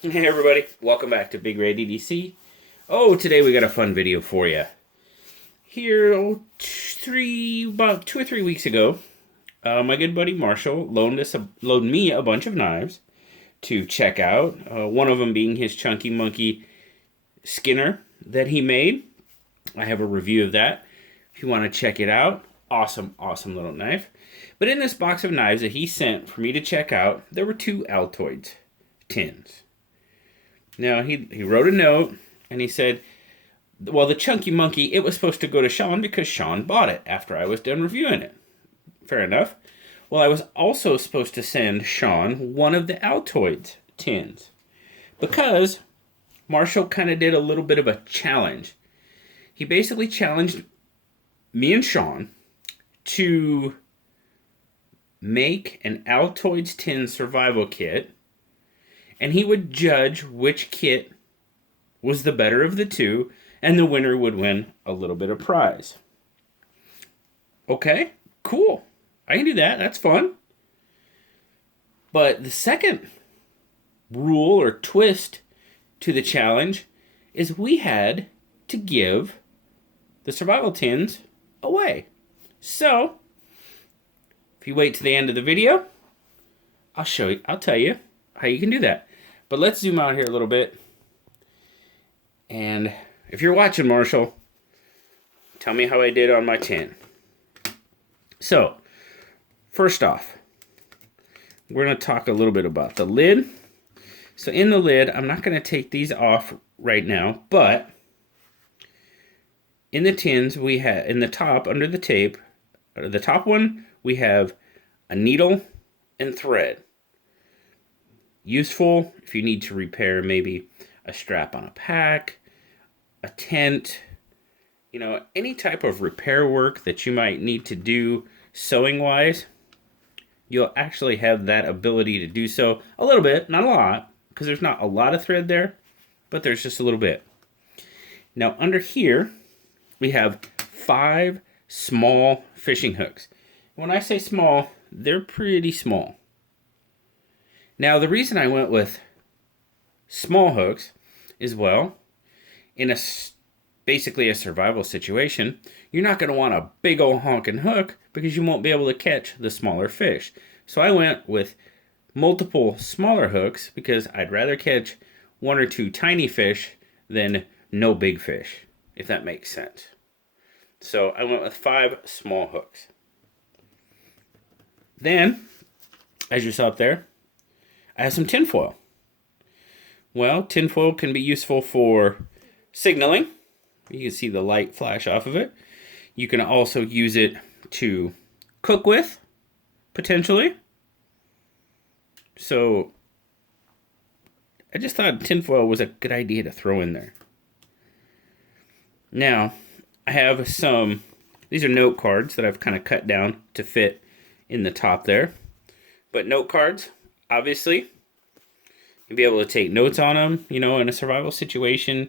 Hey everybody, welcome back to Big Red EDC. Oh, today we got a fun video for you. Here, about 2 or 3 weeks ago, my good buddy Marshall loaned me a bunch of knives to check out. One of them being his Chunky Monkey Skinner that he made. I have a review of that. If you want to check it out, awesome little knife. But in this box of knives that he sent for me to check out, there were two Altoids tins. Now, he wrote a note, and he said, well, the Chunky Monkey, it was supposed to go to Sean because Sean bought it after I was done reviewing it. Fair enough. Well, I was also supposed to send Sean one of the Altoids tins because Marshall kind of did a little bit of a challenge. He basically challenged me and Sean to make an Altoids tin survival kit, and he would judge which kit was the better of the two, and the winner would win a little bit of prize. Okay, cool. I can do that. That's fun. But the second rule or twist to the challenge is we had to give the survival tins away. So, if you wait to the end of the video, I'll tell you how you can do that. But let's zoom out here a little bit. And if you're watching, Marshall, tell me how I did on my tin. So, first off, we're going to talk a little bit about the lid. So in the lid, I'm not going to take these off right now, but in the tins, we have, in the top, under the tape, the top one, we have a needle and thread. Useful if you need to repair maybe a strap on a pack, a tent, any type of repair work that you might need to do sewing wise. You'll actually have that ability to do so a little bit, not a lot, because there's not a lot of thread there, but there's just a little bit. Now under here, we have 5 small fishing hooks. When I say small, they're pretty small. Now, the reason I went with small hooks is, well, in basically a survival situation, you're not going to want a big old honking hook because you won't be able to catch the smaller fish. So I went with multiple smaller hooks because I'd rather catch 1 or 2 tiny fish than no big fish, if that makes sense. So I went with 5 small hooks. Then, as you saw up there, I have some tinfoil. Well, tinfoil can be useful for signaling. You can see the light flash off of it. You can also use it to cook with, potentially. So, I just thought tinfoil was a good idea to throw in there. Now, I have these are note cards that I've kind of cut down to fit in the top there. But note cards, obviously, you'll be able to take notes on them. In a survival situation,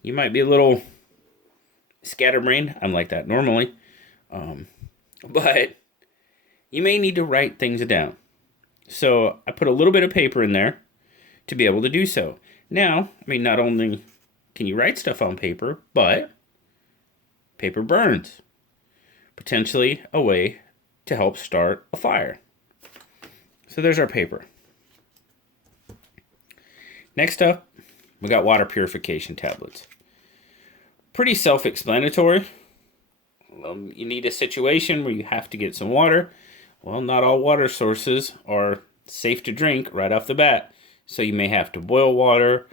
you might be a little scatterbrained. I'm like that normally. But you may need to write things down. So I put a little bit of paper in there to be able to do so. Now, not only can you write stuff on paper, but paper burns. Potentially a way to help start a fire. So there's our paper. Next up, we got water purification tablets. Pretty self-explanatory. You need a situation where you have to get some water. Well, not all water sources are safe to drink right off the bat. So you may have to boil water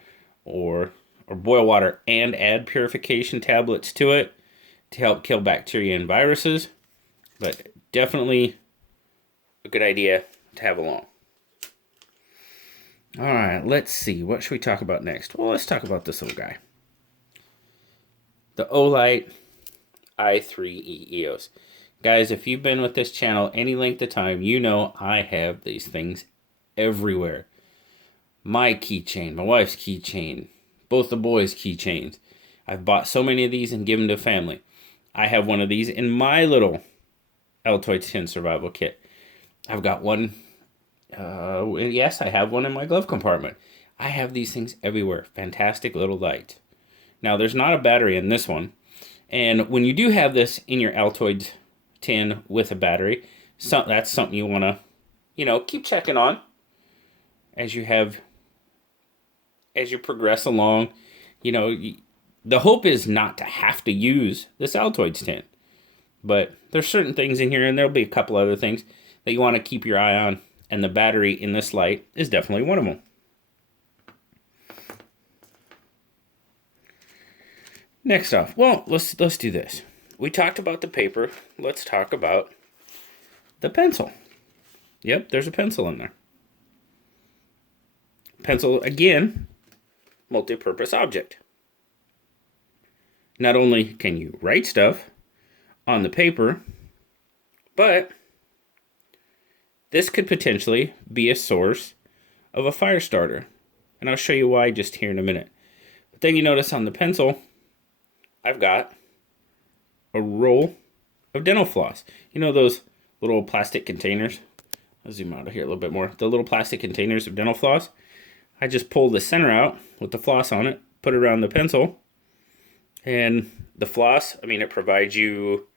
or boil water and add purification tablets to it to help kill bacteria and viruses. But definitely a good idea to have along. All right, let's see. What should we talk about next? Well, let's talk about this little guy. The Olight i3 EOS. Guys, if you've been with this channel any length of time, you know I have these things everywhere. My keychain, my wife's keychain, both the boys' keychains. I've bought so many of these and given to family. I have one of these in my little Altoids tin survival kit. I've got one. Yes, I have one in my glove compartment. I have these things everywhere. Fantastic little lights. Now, there's not a battery in this one. And when you do have this in your Altoids tin with a battery, that's something you want to, keep checking on as you progress along. The hope is not to have to use this Altoids tin. But there's certain things in here, and there'll be a couple other things that you want to keep your eye on. And the battery in this light is definitely one of them. Next off, well, let's do this. We talked about the paper. Let's talk about the pencil. Yep, there's a pencil in there. Pencil, again, multi-purpose object. Not only can you write stuff on the paper, but this could potentially be a source of a fire starter. And I'll show you why just here in a minute. But then you notice on the pencil, I've got a roll of dental floss. You know those little plastic containers? I'll zoom out here a little bit more. The little plastic containers of dental floss. I just pull the center out with the floss on it, put it around the pencil, and the floss, it provides you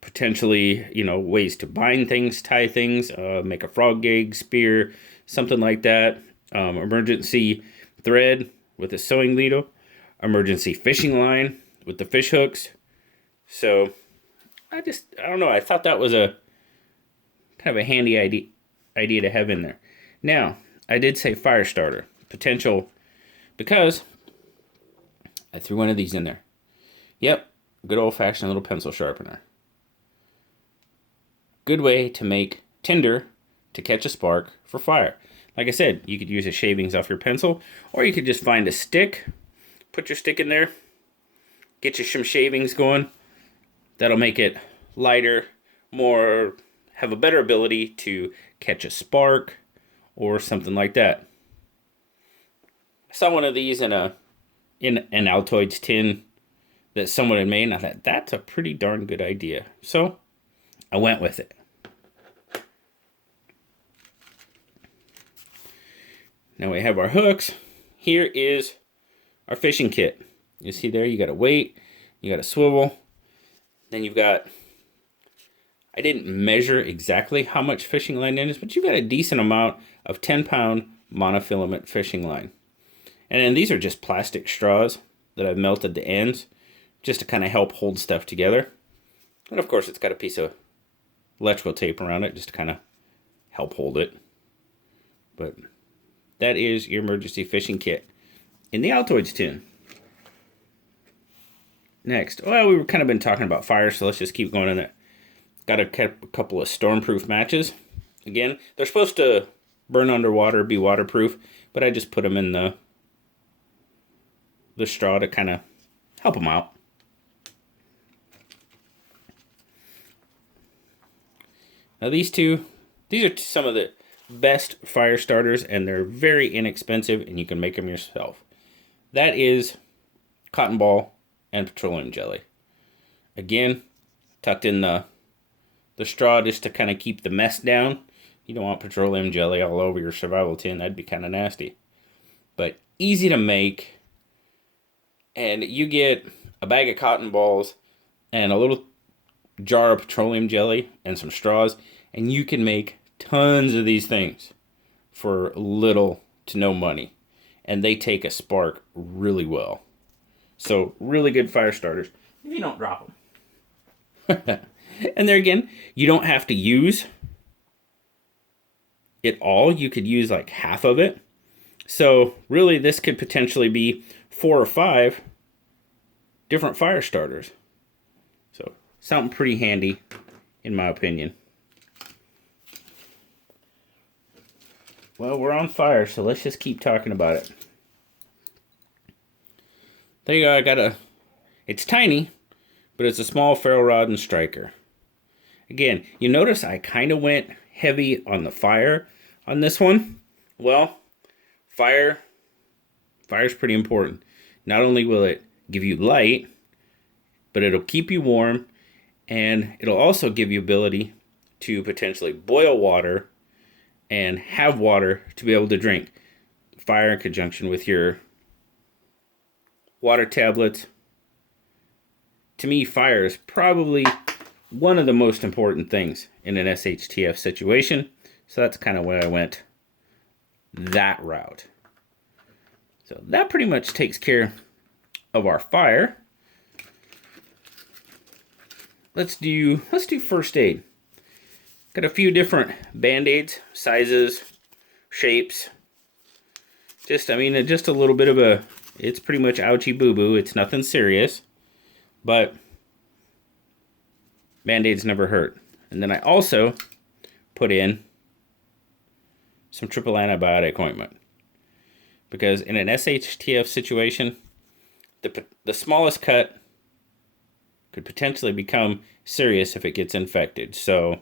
potentially, ways to bind things, tie things, make a frog gag, spear, something like that. Emergency thread with a sewing needle, emergency fishing line with the fish hooks. So I don't know. I thought that was a kind of a handy idea to have in there. Now, I did say fire starter potential because I threw one of these in there. Yep, good old-fashioned little pencil sharpener. Good way to make tinder to catch a spark for fire. Like I said, you could use the shavings off your pencil, or you could just find a stick, put your stick in there, get you some shavings going. That'll make it lighter, have a better ability to catch a spark or something like that. I saw one of these in an Altoids tin that someone had made, and I thought, that's a pretty darn good idea. So I went with it. Now we have our hooks. Here is our fishing kit. You see there, you got a weight, you got a swivel, then you've got, I didn't measure exactly how much fishing line it is, but you've got a decent amount of 10-pound monofilament fishing line. And then these are just plastic straws that I've melted the ends just to kind of help hold stuff together. And of course, it's got a piece of electrical tape around it just to kind of help hold it. But that is your emergency fishing kit in the Altoids tin. Next, well, we've kind of been talking about fire, so let's just keep going on it. Got a couple of stormproof matches. Again, they're supposed to burn underwater, be waterproof, but I just put them in the straw to kind of help them out. Now these are some of the best fire starters, and they're very inexpensive, and you can make them yourself. That is cotton ball and petroleum jelly. Again, tucked in the straw just to kind of keep the mess down. You don't want petroleum jelly all over your survival tin. That'd be kind of nasty. But easy to make. And you get a bag of cotton balls and a little jar of petroleum jelly and some straws, and you can make tons of these things for little to no money. And they take a spark really well. So really good fire starters if you don't drop them. And there again, you don't have to use it all. You could use like half of it. So really this could potentially be 4 or 5 different fire starters. So something pretty handy in my opinion. Well, we're on fire, so let's just keep talking about it. There you go, it's tiny, but it's a small ferro rod and striker. Again, you notice I kind of went heavy on the fire on this one. Well, fire's pretty important. Not only will it give you light, but it'll keep you warm, and it'll also give you ability to potentially boil water and have water to be able to drink. fire in conjunction with your water tablets. To me, fire is probably one of the most important things in an SHTF situation. So that's kind of where I went that route. So that pretty much takes care of our fire. Let's do first aid. Got a few different band-aids, sizes, shapes. Just a little bit of a, it's pretty much ouchie boo-boo. It's nothing serious, but band-aids never hurt. And then I also put in some triple antibiotic ointment, because in an SHTF situation, the smallest cut could potentially become serious if it gets infected. So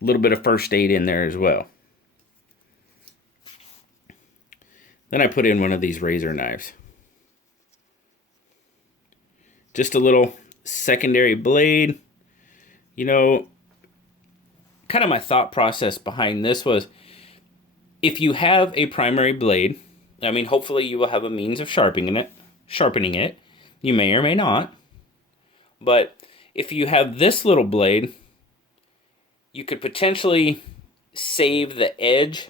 a little bit of first aid in there as well. Then I put in one of these razor knives. Just a little secondary blade. You know, kind of my thought process behind this was, if you have a primary blade, I mean, hopefully you will have a means of sharpening it. You may or may not. But if you have this little blade, you could potentially save the edge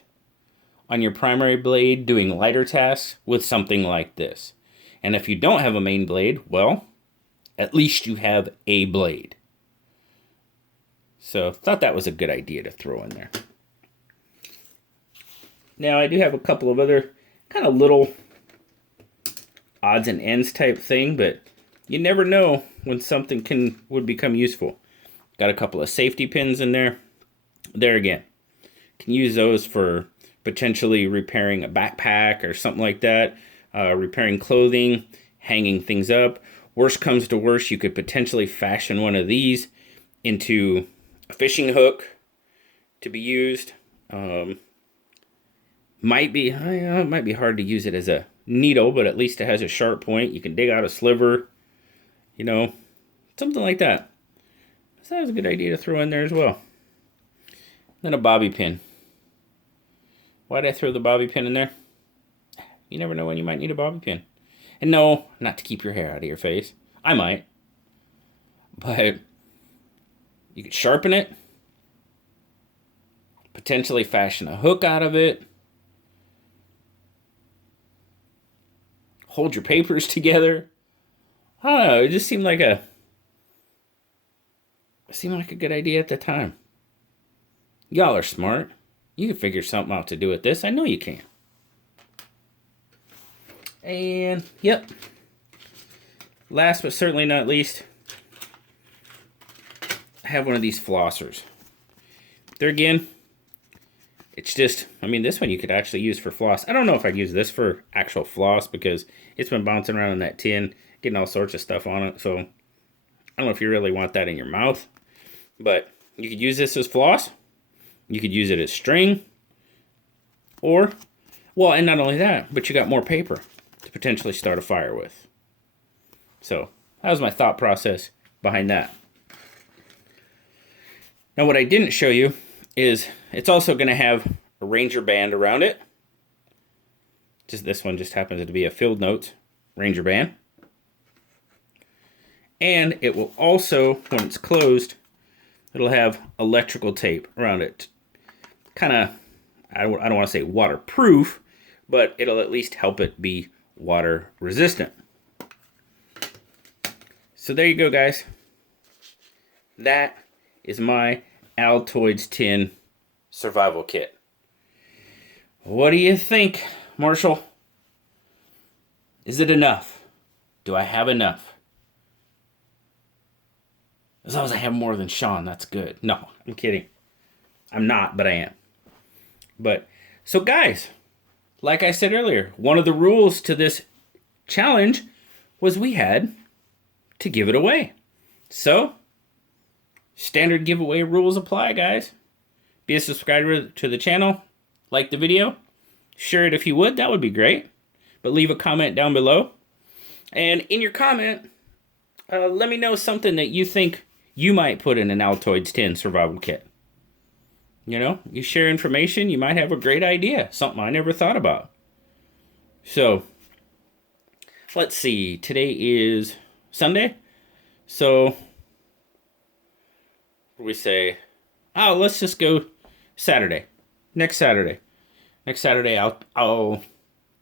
on your primary blade doing lighter tasks with something like this. And if you don't have a main blade, well, at least you have a blade. So thought that was a good idea to throw in there. Now I do have a couple of other kind of little odds and ends type thing, but you never know when something would become useful. Got a couple of safety pins in there. There again, can use those for potentially repairing a backpack or something like that, repairing clothing, hanging things up. Worst comes to worst, you could potentially fashion one of these into a fishing hook to be used. It might be hard to use it as a needle, but at least it has a sharp point. You can dig out a sliver, you know, something like that. So that was a good idea to throw in there as well. Then a bobby pin. Why did I throw the bobby pin in there? You never know when you might need a bobby pin. And no, not to keep your hair out of your face. I might. But you could sharpen it, potentially fashion a hook out of it, hold your papers together. I don't know, it just seemed like a good idea at the time. Y'all are smart. You can figure something out to do with this. I know you can. And, yep. Last but certainly not least, I have one of these flossers. There again, it's just, this one you could actually use for floss. I don't know if I'd use this for actual floss because it's been bouncing around in that tin, getting all sorts of stuff on it. So, I don't know if you really want that in your mouth. But you could use this as floss. You could use it as string. Or, well, and not only that, but you got more paper to potentially start a fire with. So, that was my thought process behind that. Now, what I didn't show you is it's also going to have a Ranger band around it. Just this one just happens to be a Field Notes Ranger band. And it will also, when it's closed, it'll have electrical tape around it. Kind of, I don't want to say waterproof, but it'll at least help it be water resistant. So there you go, guys. That is my Altoids tin survival kit. What do you think, Marshall? Is it enough? Do I have enough? As long as I have more than Sean, that's good. No, I'm kidding. I'm not, but I am. But, so guys, like I said earlier, one of the rules to this challenge was we had to give it away. So, standard giveaway rules apply, guys. Be a subscriber to the channel. Like the video. Share it if you would. That would be great. But leave a comment down below. And in your comment, let me know something that you think you might put in an Altoids tin survival kit. You know, you share information, you might have a great idea, something I never thought about. So, let's see. Today is Sunday. So, what do we say? Oh, let's just go Saturday. Next Saturday. Next Saturday, I'll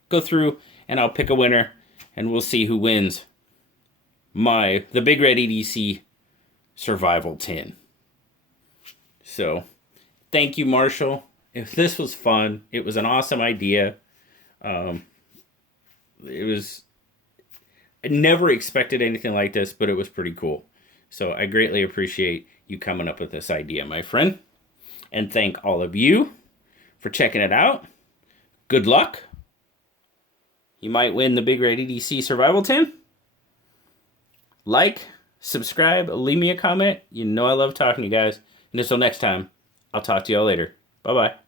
go through and I'll pick a winner, and we'll see who wins the Big Red EDC Survival Tin. So, thank you, Marshall. If this was fun, it was an awesome idea. It was I never expected anything like this, but it was pretty cool. So I greatly appreciate you coming up with this idea, my friend. And thank all of you for checking it out. Good luck. You might win the Big Red EDC Survival Tin. Like, subscribe, leave me a comment. You know I love talking to you guys. And until next time, I'll talk to y'all later. Bye-bye.